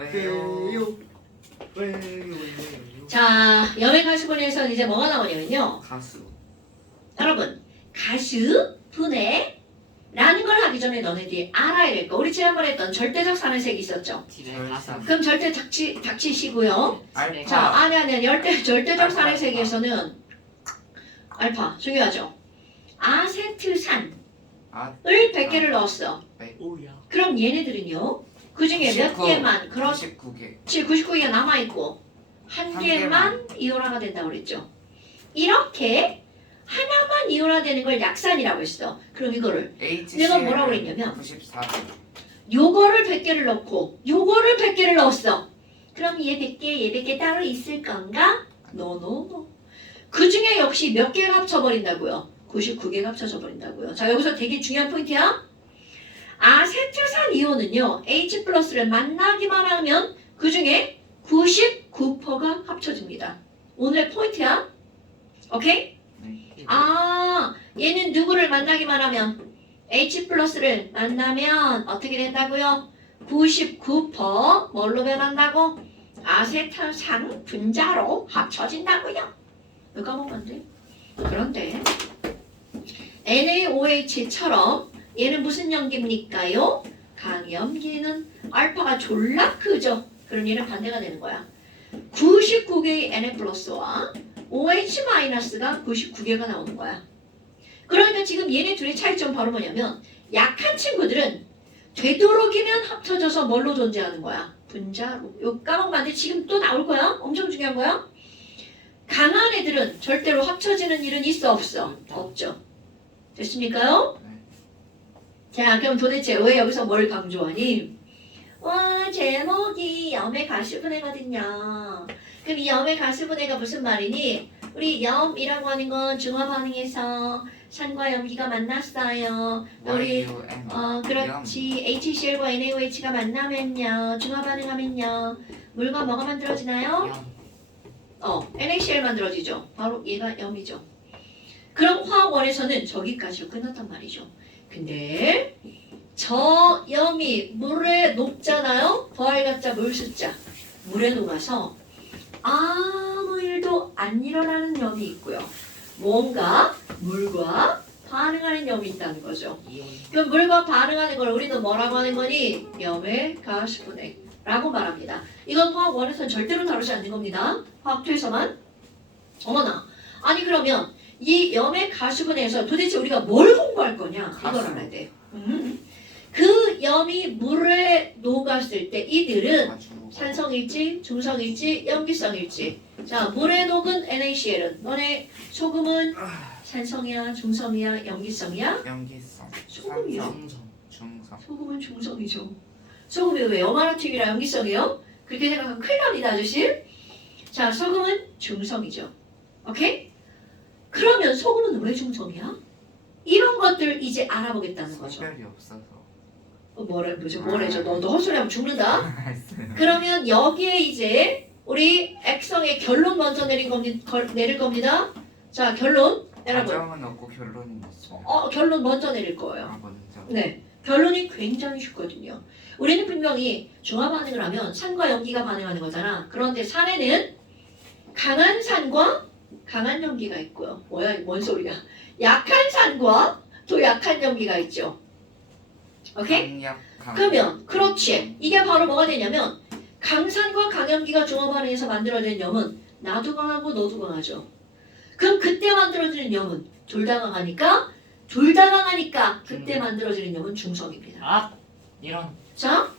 왜요? 왜요? 왜요? 자, 염의 가수분해에서는 이제 뭐가 나오냐면요. 가수. 여러분, 가수 분해 라는 걸 하기 전에 너네들이 알아야 될 거. 우리 지난번에 했던 절대적 산화색이 있었죠. 그럼 절대 닥치, 닥치시고요. 알파. 자, 아니, 아니, 아니. 절대, 절대적 알파, 산화색에서는 알파, 중요하죠. 아세트산을 아, 100개를 넣었어. 오야. 그럼 얘네들은요. 그 중에 몇 99. 개만, 그렇지, 99개. 99개가 남아 있고, 한 한 개만 이온화가 된다고 그랬죠. 이렇게 하나만 이온화되는 걸 약산이라고 했어. 그럼 이거를 HCl. 내가 뭐라고 그랬냐면 94개. 요거를 100개를 넣고 요거를 100개를 넣었어. 그럼 얘 100개, 얘 100개 따로 있을 건가? 노노노. 그 중에 역시 몇 개가 합쳐버린다고요? 99개가 합쳐져 버린다고요. 자 여기서 되게 중요한 포인트야. 아세트산 이온은요 H 플러스를 만나기만 하면 그 중에 99%가 합쳐집니다. 오늘의 포인트야. 오케이? 아 얘는 누구를 만나기만 하면 H 플러스를 만나면 어떻게 된다고요? 99% 뭘로 변한다고? 아세트산 분자로 합쳐진다고요. 안 돼. 그런데 NaOH처럼 얘는 무슨 염기입니까요? 강염기는 알파가 졸라 크죠. 그럼 얘는 반대가 되는 거야. 99개의 Na 플러스와 OH 마이너스가 99개가 나오는 거야. 그러니까 지금 얘네 둘의 차이점 바로 뭐냐면 약한 친구들은 되도록이면 합쳐져서 뭘로 존재하는 거야? 분자로. 요 까먹으면 안 돼. 지금 또 나올 거야. 엄청 중요한 거야. 강한 애들은 절대로 합쳐지는 일은 있어 없어? 없죠. 됐습니까요? 네. 자, 그럼 도대체 왜 여기서 뭘 강조하니? 와, 제목이 염의 가시분해거든요. 그럼 이 염의 가시분해가 무슨 말이니? 우리 염이라고 하는 건 중화 반응에서 산과 염기가 만났어요. 우리. 어, 그렇지. HCl과 NaOH가 만나면요. 중화 반응하면요. 물과 뭐가 만들어지나요? 염. 어, NaCl 만들어지죠. 바로 얘가 염이죠. 그럼 화학원에서는 저기까지 끝났단 말이죠. 근데 저 염이 물에 녹잖아요. 더할 가짜 물 숫자. 물에 녹아서 아무 일도 안 일어나는 염이 있고요. 뭔가 물과 반응하는 염이 있다는 거죠. 이온. 그 물과 반응하는 걸 우리는 뭐라고 하는 거니? 염의 가스 분해 라고 말합니다. 이건 화학 원에서는 절대로 다루지 않는 겁니다. 화학투에서만. 어머나. 아니 그러면 이 염의 가스분해에서 도대체 우리가 뭘 공부할 거냐? 이걸. 알아야 돼. 음. 그 염이 물에 녹았을 때 이들은. 산성일지, 중성일지, 염기성일지. 자, 물에 녹은 NaCl은 너네 소금은 산성이야, 중성이야, 염기성이야? 염기성. 소금이요. 산성, 중성. 소금은 중성이죠. 소금이 왜 염화나트륨이랑 염기성이요? 그렇게 생각하면 큰일 납니다, 아저씨. 자, 소금은 중성이죠. 오케이? 그러면 소금은 왜 중성이야? 이런 것들 이제 알아보겠다는 거죠. 소별이 없어서. 어, 뭐래, 뭐죠, 뭐래죠? 너, 너 헛소리하면 죽는다? 알았어요. 그러면 여기에 이제 우리 액성의 결론 먼저 내린 겁니다. 걸, 내릴 겁니다. 자, 결론. 여러분. 가정은 없고 결론이 있어. 어, 결론 먼저 내릴 거예요. 아 먼저. 네. 결론이 굉장히 쉽거든요. 우리는 분명히 중화 반응을 하면 산과 염기가 반응하는 거잖아. 그런데 산에는 강한 산과 강한 염기가 있고요. 뭐야, 뭔 소리야? 약한 산과 또 약한 염기가 있죠. 오케이? 강약, 강. 그러면 그렇지. 이게 바로 뭐가 되냐면 강산과 강염기가 중화 반응해서 만들어진 염은 나도 강하고 너도 강하죠. 그럼 그때 만들어지는 염은 둘 다 강하니까 둘 다 강하니까 그때 만들어지는 염은 중성입니다. 아 이런. 자,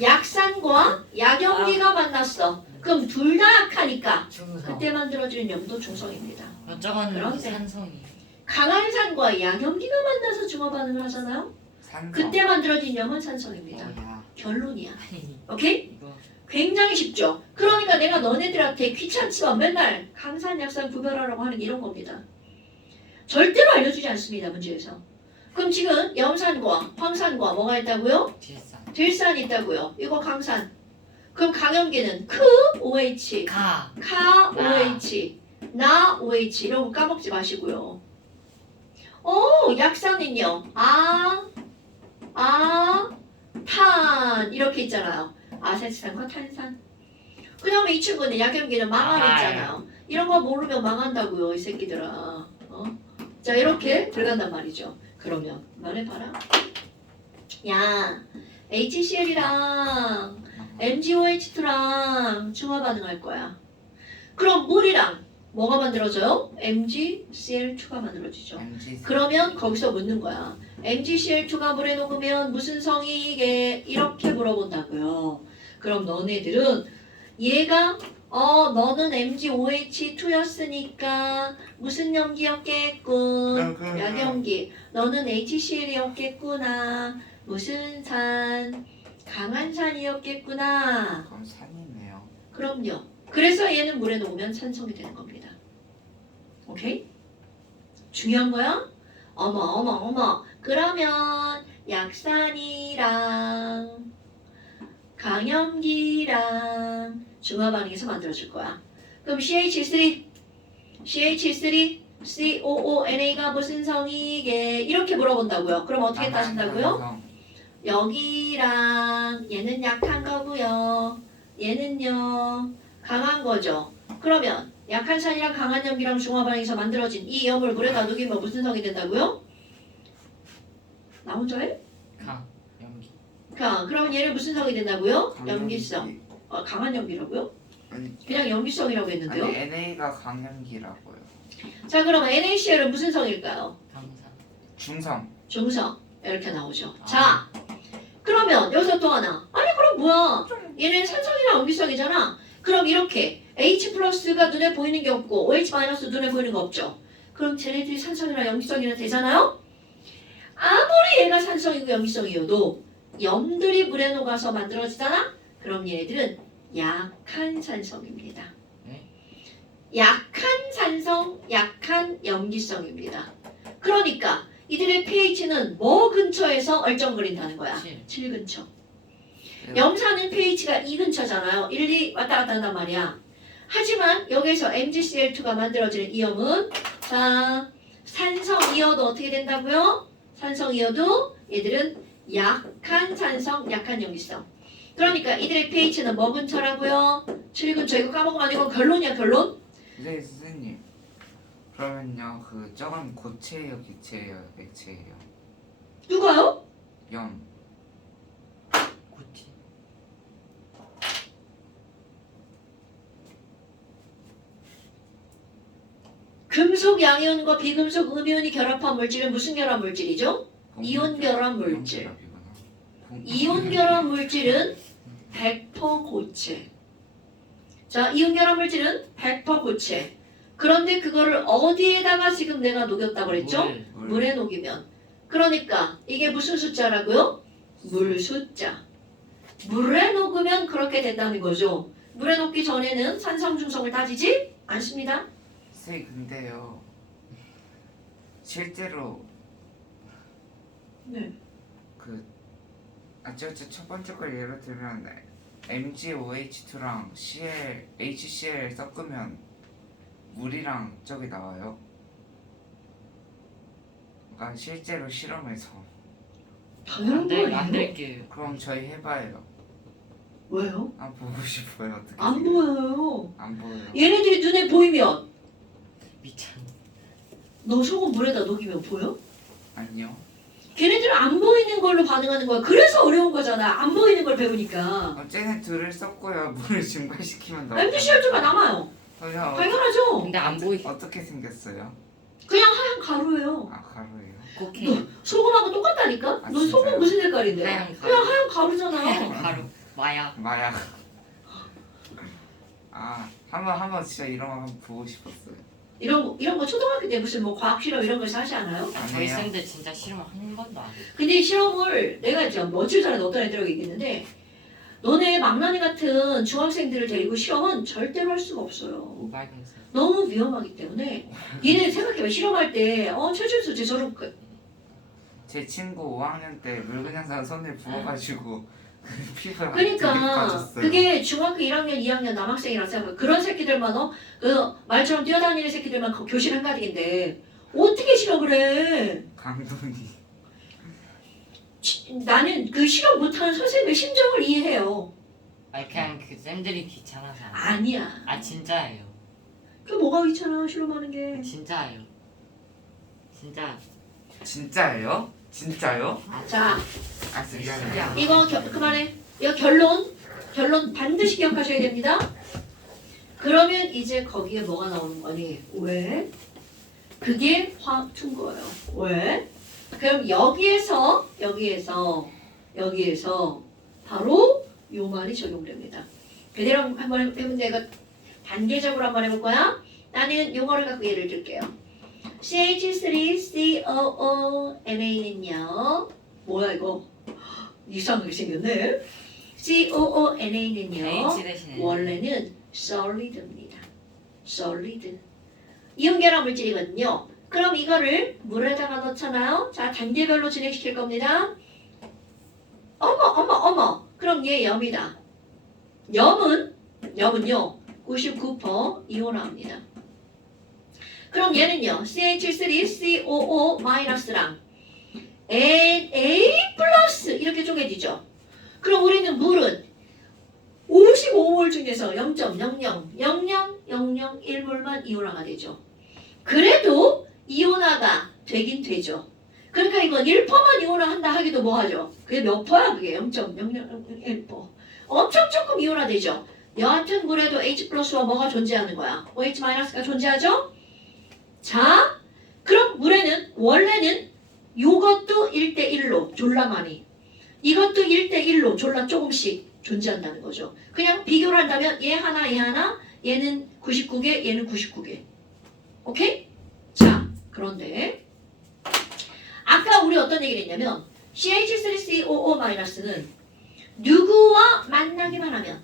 약산과 약염기가 만났어. 그럼 둘다 약하니까 중성. 그때 만들어지는 염도 중성입니다. 저건 그런데. 산성이. 강한 산과 약염기가 만나서 중화 반응을 하잖아요. 산성. 그때 만들어진 염은 산성입니다. 뭐야? 결론이야. 아니 오케이? 이거 굉장히 쉽죠. 그러니까 내가 너네들한테 귀찮지만 맨날 강산 약산 구별하라고 하는 게 이런 겁니다. 절대로 알려주지 않습니다. 문제에서. 그럼 지금 염산과 황산과 뭐가 있다고요? 딜산. 들산이 있다고요. 이거 강산. 그럼 강염기는 크 OH, 가. 카 OH, 나 OH 이런 거 까먹지 마시고요. 오 약산은요. 아, 아, 탄 이렇게 있잖아요. 아세트산과 탄산. 그 다음에 이 친구는 약염기는 망하랬잖아요. 이런 거 모르면 망한다고요, 이 새끼들아. 어? 자, 이렇게 들어간단 말이죠. 그러면 말해봐라. 야, HCl이랑 MgOH2랑 중화 반응할 거야. 그럼 물이랑 뭐가 만들어져요? MgCl2가 만들어지죠. MG 그러면 거기서 묻는 거야. MgCl2가 물에 녹으면 무슨 성이 이게 이렇게 물어본다고요. 그럼 너네들은 얘가 어 너는 MgOH2였으니까 무슨 염기였겠군. 그, 그, 약염기. 너는 HCl이었겠구나. 무슨 산? 강한 산이었겠구나. 그럼 산이네요. 그럼요. 그래서 얘는 물에 녹으면 산성이 되는 겁니다. 오케이? 중요한 거야? 어머 어머 어머. 그러면 약산이랑 강염기랑 중화 반응에서 만들어질 거야. 그럼 CH3 CH3 COONA가 무슨 성이게 이렇게 물어본다고요. 그럼 어떻게 따진다고요? 여기랑 얘는 약한 거고요. 얘는요 강한 거죠. 그러면 약한 산이랑 강한 염기랑 중화 반응에서 만들어진 이 염을 물에다 녹이면 무슨 성이 된다고요? 나 혼자 해? 가 연기 자, 그러면 얘는 무슨 성이 된다고요? 염기성. 어, 강한 염기라고요? 아니, 그냥 염기성이라고 했는데요. 아니 NA가 강염기라고요. 자, 그러면 NaCl은 무슨 성일까요? 중성. 중성 이렇게 나오죠. 아. 자, 그러면 여기서 또 하나. 아니 그럼 뭐야? 얘는 산성이랑 염기성이잖아. 그럼 이렇게 H 플러스가 눈에 보이는 게 없고 OH 마이너스 눈에 보이는 거 없죠. 그럼 쟤네들이 산성이랑 염기성이나 되잖아요. 아무리 얘가 산성이고 염기성이어도 염들이 물에 녹아서 만들어지잖아. 그럼 얘네들은 약한 산성입니다. 네? 약한 산성, 약한 염기성입니다. 그러니까 이들의 pH는 뭐 근처에서 얼쩡거린다는 거야? 7 7 근처. 네. 염산은 pH가 2 근처잖아요. 1, 2 왔다 갔다 한단 말이야. 하지만 여기서 MgCl2가 만들어지는 이염은 자 산성 이어도 어떻게 된다고요? 산성 이어도 얘들은 약한 산성, 약한 염기성. 그러니까 이들의 pH는 뭐 근처라고요? 7 근처. 이거 까먹으면 안 이건 결론이야 결론. 네 선생님. 그러면요 그 저건 고체예요, 기체예요, 액체예요. 누가요? 염. 구티 금속 양이온과 비금속 음이온이 결합한 물질은 무슨 결합 물질이죠? 이온 결합 물질. 이온 결합 물질은 100% 고체. 자, 이온 결합 물질은 100% 고체. 그런데 그거를 어디에다가 지금 내가 녹였다고 그랬죠? 물. 물. 물에 녹이면. 그러니까 이게 무슨 숫자라고요? 물 숫자. 물에 녹으면 그렇게 된다는 거죠. 물에 녹기 전에는 산성 중성을 따지지 않습니다. 선생님 근데요. 실제로 네. 그 아저 저 첫 번째 걸 예를 들면 MgOH2랑 Cl, HCl 섞으면 물이랑 저기 나와요. 그러니까 실제로 당연한 거 만들? 만들게요 그럼 저희 해봐요. 왜요? 안 보고 싶어요 어떻게? 안? 보여요. 안 보여요. 얘네들이 눈에 보이면 미찬 너 소금 물에다 녹이면 보여? 아니요. 걔네들은 안 보이는 걸로 반응하는 거야. 그래서 어려운 거잖아. 안 보이는 걸 배우니까. 어쨌든 둘을 섞고요 물을 증발시키면 나와요. MgCl2가 남아요. 그냥 당연하죠. 근데 안 보이 어떻게 생겼어요? 그냥 하얀 가루예요. 아 가루예요. 코케인 소금하고 똑같다니까? 아, 너 소금 진짜요? 무슨 색깔인데? 하얀 그냥 가루 하얀 가루잖아요. 가루 마약 마약. 아 한번 한번 진짜 이런 거 한번 보고 싶었어요. 이런 거, 이런 거 초등학교 때 무슨 뭐 과학 실험 이런 거 하지 않아요? 아, 저희 아니에요. 쌤들 진짜 실험 한 번도 안 근데 이 실험을 내가 이제 며칠 전에 어떤 애들하고 얘기했는데 너네 망나니 같은 중학생들을 데리고 실험은 절대로 할 수가 없어요. 너무 위험하기 때문에 얘네 생각해봐 실험할 때 어, 최준수 쟤 저런 거 제 친구 5학년 때 묽은향산 손에 부어가지고 피부가 그러니까 빠졌어요. 그게 중학교 1학년, 2학년 남학생이라고 생각해. 그런 새끼들만 어, 그 말처럼 뛰어다니는 새끼들만 그 교실 한가득인데 어떻게 실험을 해? 강동이. 치- 나는 그 실험 못하는 선생님의 심정을 이해해요. 아니 그냥 그 쌤들이 귀찮아서 안 해요. 아니야. 아 진짜예요 그 뭐가 귀찮아 실험하는 게. 진짜예요 진짜 진짜예요? 진짜요? 자아 진짜. 진짜 이거 겨, 그만해. 이거 결론 결론 반드시 기억하셔야 됩니다. 그러면 이제 거기에 뭐가 나오는 거니? 왜? 그게 화투인 거예요. 왜? 그럼 여기에서 여기에서 여기에서 바로 요 말이 적용됩니다. 그대로 한번 해본 제가 단계적으로 한번 해볼 거야. 나는 요거를 갖고 예를 들게요. CH3COONA는요. 뭐야 이거? 이상하게 생겼네. COONA는요. 대신에 원래는 solid입니다. solid. 이온 결합 물질이거든요. 그럼 이거를 물에다가 넣잖아요. 자, 단계별로 진행시킬 겁니다. 어머, 어머, 어머. 그럼 얘 염이다. 염은, 염은요, 99% 이온화입니다. 그럼 얘는요, CH3COO-랑 NA 플러스 이렇게 쪼개지죠. 그럼 우리는 물은 55몰 중에서 0.000001몰만 이온화가 되죠. 그래도 이온화가 되긴 되죠. 그러니까 이건 1%만 이온화 한다 하기도 뭐하죠. 그게 몇 퍼야 그게 0.0001%. 엄청 조금 이온화 되죠. 여하튼 물에도 H 플러스와 뭐가 존재하는 거야? OH 마이너스가 존재하죠? 자, 그럼 물에는 원래는 요것도 1대1로 졸라 많이 이것도 1대1로 졸라 조금씩 존재한다는 거죠. 그냥 비교를 한다면 얘 하나 얘 하나 얘는 99개 얘는 99개 오케이? 자 그런데 아까 우리 어떤 얘기를 했냐면 CH3COO-는 누구와 만나기만 하면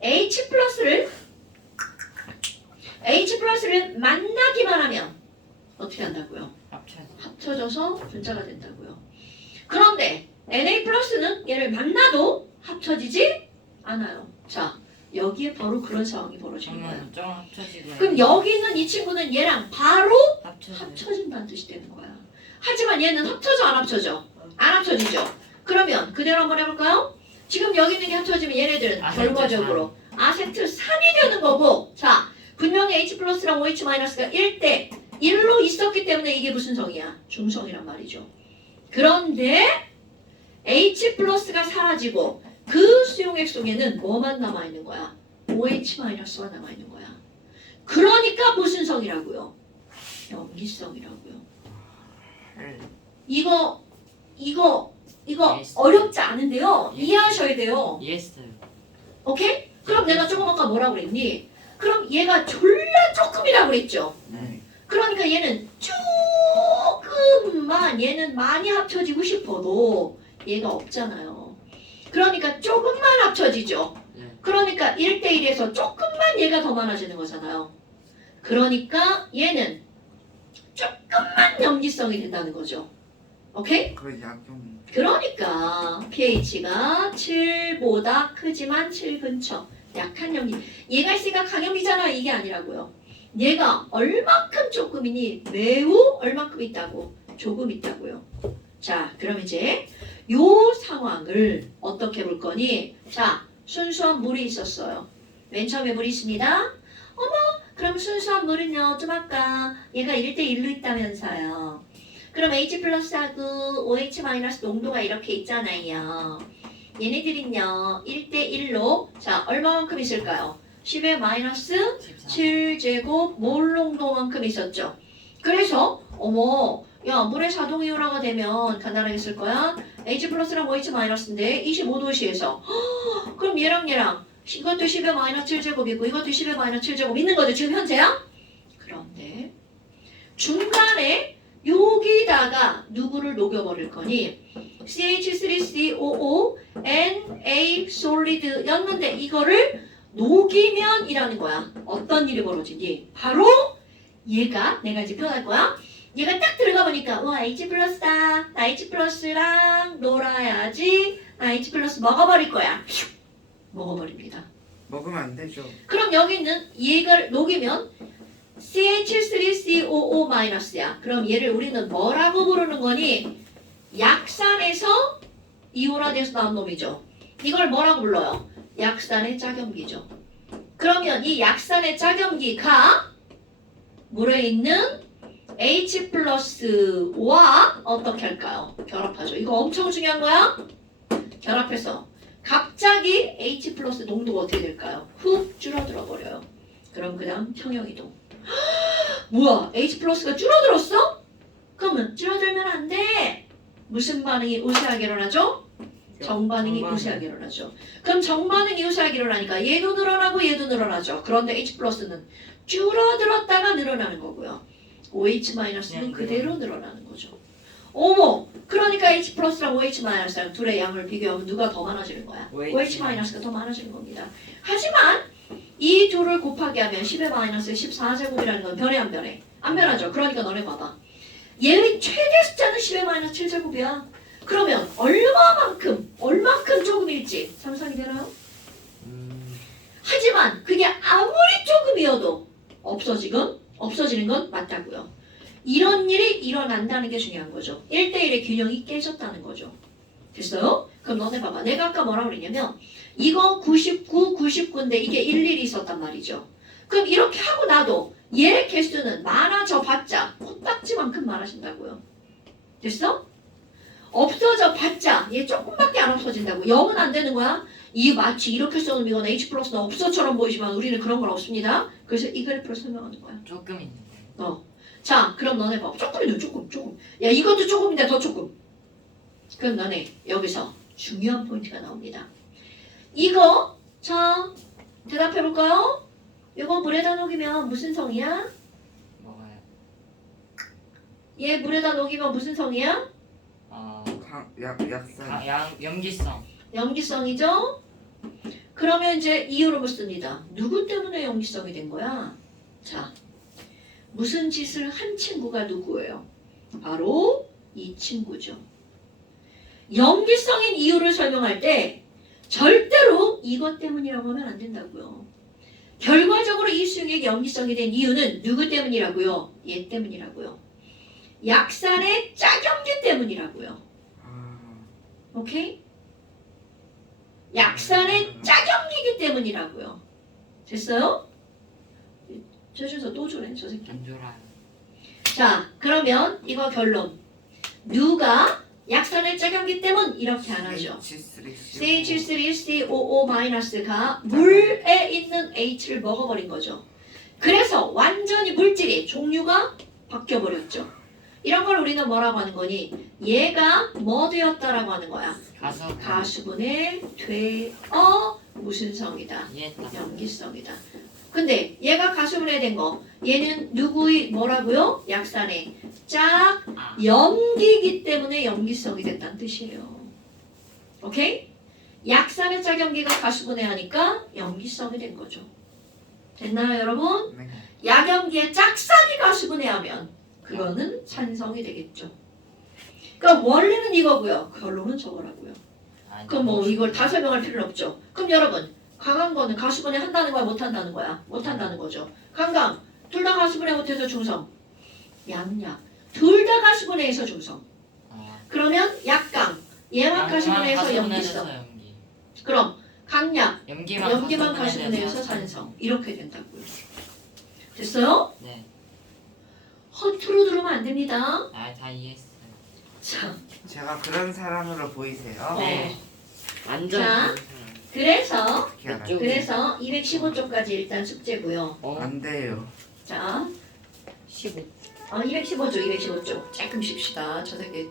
H 플러스를 H 플러스를 만나기만 하면 어떻게 한다고요? 합쳐서 합쳐져서 분자가 된다고요. 그런데 Na 플러스는 얘를 만나도 합쳐지지 않아요. 자, 여기에 바로 그런 상황이 벌어지는 거예요. 정말 좀 합쳐지고 그럼 여기 있는 이 친구는 얘랑 바로 합쳐진다는 뜻이 되는 거야. 하지만 얘는 합쳐져 안 합쳐져? 안 합쳐지죠. 그러면 그대로 한번 해볼까요? 지금 여기 있는 게 합쳐지면 얘네들은 아세트 결과적으로 아세트 3이 되는 거고 자 분명히 H 플러스랑 OH 마이너스가 1대 1로 있었기 때문에 이게 무슨 성이야? 중성이란 말이죠. 그런데 H 플러스가 사라지고 그 수용액 속에는 뭐만 남아있는 거야? OH 마이너스가 남아있는 거야. 그러니까 무슨 성이라고요? 염기성이라고요. 이거 이거 이거 Yes. 어렵지 않은데요. Yes. 이해하셔야 돼요. 이해했어요 오케이? 그럼 내가 조금 아까 뭐라고 그랬니? 그럼 얘가 졸라 조금이라고 그랬죠. 네. 그러니까 얘는 조금만 얘는 많이 합쳐지고 싶어도 얘가 없잖아요. 그러니까 조금만 합쳐지죠. 네. 그러니까 1대1에서 조금만 얘가 더 많아지는 거잖아요. 그러니까 얘는 조금만 염기성이 된다는 거죠. 오케이? 그 약용. 그러니까 pH가 7보다 크지만 7 근처 약한 염기 얘가 있으니까 강염이잖아 이게 아니라고요 얘가 얼만큼 조금이니 매우 얼만큼 있다고 조금 있다고요 자 그럼 이제 요 상황을 어떻게 볼 거니 자 순수한 물이 있었어요 맨 처음에 물이 있습니다 어머 그럼 순수한 물은요 좀 아까 얘가 1대1로 있다면서요 그럼 H 플러스하고 OH 마이너스 농도가 이렇게 있잖아요. 얘네들은요 1대1로 자 얼마만큼 있을까요? 10의 마이너스 14 7제곱 몰 농도만큼 있었죠. 그래서 어머 야 물의 자동 이온화가 되면 간단하게 쓸 거야. H 플러스랑 OH 마이너스인데 25도씨에서 그럼 얘랑 얘랑 이것도 10의 마이너스 7제곱이고 이것도 10의 마이너스 7제곱 있는 거죠 지금 현재야? 그런데 중간에 여기다가 누구를 녹여버릴 거니? CH3COO NA solid였는데 이거를 녹이면 이라는 거야. 어떤 일이 벌어지니? 바로 얘가 내가 이제 표현할 거야. 얘가 딱 들어가 보니까 와 H 플러스다. 나 H 플러스랑 놀아야지. 나 H 플러스 먹어버릴 거야. 먹어버립니다. 먹으면 안 되죠. 그럼 여기 있는 얘를 녹이면 CH3COO-야. 그럼 얘를 우리는 뭐라고 부르는 거니? 약산에서 이온화돼서 나온 놈이죠. 이걸 뭐라고 불러요? 약산의 짝염기죠. 그러면 이 약산의 짝염기가 물에 있는 H 플러스와 어떻게 할까요? 결합하죠. 이거 엄청 중요한 거야. 결합해서 갑자기 H 플러스 농도가 어떻게 될까요? 훅 줄어들어 버려요. 그럼 그다음 평형이동. 뭐야? H 플러스가 줄어들었어? 그러면 줄어들면 안 돼. 무슨 반응이 우세하게 일어나죠? 정반응이 정반응. 우세하게 일어나죠. 그럼 정반응이 우세하게 일어나니까 얘도 늘어나고 얘도 늘어나죠. 그런데 H 플러스는 줄어들었다가 늘어나는 거고요. OH 마이너스는 그냥 그대로 늘어나는 거죠. 어머, 그러니까 H 플러스랑 OH 마이너스랑 둘의 양을 비교하면 누가 더 많아지는 거야? OH OH 마이너스가 더 많아지는 겁니다. 하지만 이 둘을 곱하기 하면 10의 마이너스 14제곱이라는 건 변해 안 변해? 안 변하죠. 그러니까 너네 봐봐. 얘의 최대 숫자는 10의 마이너스 7제곱이야. 그러면 얼마만큼, 얼만큼 조금일지 상상이 되나요? 음, 하지만 그게 아무리 조금이어도 없어지건 없어지는 건 맞다고요. 이런 일이 일어난다는 게 중요한 거죠. 1대1의 균형이 깨졌다는 거죠. 됐어요? 그럼 너네 봐봐. 내가 아까 뭐라 그랬냐면 이거 99, 99인데 이게 일일이 있었단 말이죠. 그럼 이렇게 하고 나도 얘 개수는 많아져 봤자 코딱지만큼 많아진다고요. 됐어? 없어져 봤자 얘 조금밖에 안 없어진다고. 0은 안 되는 거야. 이 마치 이렇게 써놓으면 이건 H 플러스는 없어처럼 보이지만 우리는 그런 건 없습니다. 그래서 이 그래프를 설명하는 거야. 조금 있는데. 자, 그럼 너네 봐. 조금이네, 조금, 조금. 야, 이것도 조금인데 더 조금. 그럼 너네 여기서 중요한 포인트가 나옵니다. 이거, 자, 대답해 볼까요? 이거 물에다 녹이면 무슨 성이야? 먹어요. 얘 물에다 녹이면 무슨 성이야? 어, 강, 약, 가- 양 염기성. 염기성이죠? 그러면 이제 이유를 묻습니다. 누구 때문에 염기성이 된 거야? 자, 무슨 짓을 한 친구가 누구예요? 바로 이 친구죠. 염기성인 이유를 설명할 때 절대로 이것 때문이라고 하면 안 된다고요. 결과적으로 이 수용액이 염기성이 된 이유는 누구 때문이라고요? 얘 때문이라고요. 약산의 짝염기 때문이라고요. 아, 오케이? 약산의 짝염기기 때문이라고요. 됐어요? 저 준서 또 주네 저 새끼. 안 졸아요. 자 그러면 이거 결론. 누가 약산의 짝염기 때문 이렇게 안 하죠. CH3COO-가 물에 있는 H를 먹어버린 거죠. 그래서 완전히 물질이 종류가 바뀌어버렸죠. 이런 걸 우리는 뭐라고 하는 거니? 얘가 뭐 되었다라고 하는 거야. 가수. 가수분해 되어 무슨 성이다? 염기성이다. 근데 얘가 가수분해 된 거, 얘는 누구의 뭐라고요? 약산의 짝 아, 염기이기 때문에 염기성이 됐다는 뜻이에요. 오케이? 약산의 짝염기가 가수분해하니까 염기성이 된 거죠. 됐나요, 여러분? 네. 약염기의 짝산이 가수분해하면 그거는 산성이 되겠죠. 그러니까 원래는 이거고요. 결론은 저거라고요. 아, 그럼 뭐 너무 이걸 다 설명할 필요는 없죠. 그럼 여러분 강한 거는 가수분해 한다는 거야 못 한다는 거야 못 한다는 거죠. 강강 둘 다 가수분해 못해서 중성. 양약 둘 다 가수분해해서 중성. 아, 그러면 약강 얘만 가수분해해서 염기성. 염기. 그럼 강약 염기만 가수분해해서 가수분해해서 산성 이렇게 된다고요. 됐어요? 네. 허투루 들으면 안 됩니다. 아, 다 이해했어요. 자 제가 그런 사람으로 보이세요? 네. 완전 자. 그런 사람. 그래서 어떻게 알아요? 그쪽. 그래서 215쪽까지 일단 숙제고요. 어, 안 돼요. 자 15. 어, 215쪽, 215쪽. 조금 쉽시다. 저 새끼